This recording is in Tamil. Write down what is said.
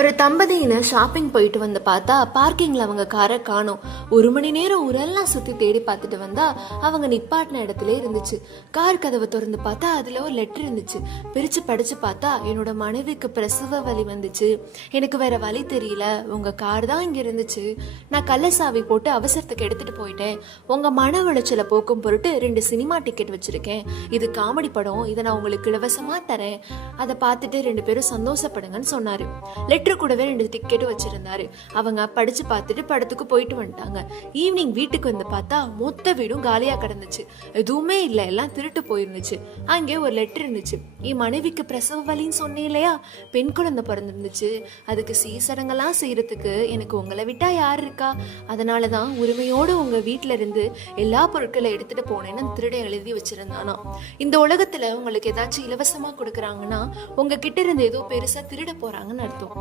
ஒரு தம்பதியினர் ஷாப்பிங் போயிட்டு வந்து பார்த்தா பார்க்கிங்ல அவங்க காரை காணோம். 1 மணி நேரம் ஊரெல்லாம் சுத்தி தேடி பார்த்துட்டு வந்தா அவங்க நிப்பாட்டின இடத்துல இருந்துச்சு. கார் கதவை திறந்து பார்த்தா அதுல ஒரு லெட்டர் இருந்துச்சு. பிரிச்சு படிச்சு பார்த்தா, என்னோட மனைவிக்கு பிரசவ வலி வந்துச்சு, எனக்கு வேற வழி தெரியல, உங்க கார் தான் இங்க இருந்துச்சு, நான் கள்ள சாவி போட்டு அவசரத்துக்கு எடுத்துட்டு போயிட்டேன், உங்க மன உளைச்சலை போக்கும் பொருட்டு 2 சினிமா டிக்கெட் வச்சிருக்கேன், இது காமெடி படம், இதை நான் உங்களுக்கு இலவசமா தரேன், அதை பார்த்துட்டு 2 பேரும் சந்தோஷப்படுங்கன்னு சொன்னாரு. லெட்டர் கூடவே 2 டிக்கெட்டும் வச்சிருந்தாரு. அவங்க படிச்சு பார்த்துட்டு படத்துக்கு போயிட்டு வந்துட்டாங்க. ஈவினிங் வீட்டுக்கு வந்து பார்த்தா மொத்த வீடும் காலியா கிடந்துச்சு. எதுவுமே இல்லை, எல்லாம் திருட்டு போயிருந்துச்சு. அங்கே ஒரு லெட்டர் இருந்துச்சு. என் மனைவிக்கு பிரசவ வலின்னு சொன்னேன் இல்லையா, பெண் குழந்தை பிறந்திருந்துச்சு, அதுக்கு சீசடங்கெல்லாம் செய்யறதுக்கு எனக்கு உங்களை விட்டா யார் இருக்கா, அதனாலதான் உரிமையோடு உங்க வீட்டுல இருந்து எல்லா பொருட்களை எடுத்துட்டு போனேன்னு திருட எழுதி வச்சிருந்தானா. இந்த உலகத்துல உங்களுக்கு ஏதாச்சும் இலவசமா கொடுக்குறாங்கன்னா உங்க கிட்ட இருந்து ஏதோ பெருசா திருட போறாங்கன்னு அர்த்தம்.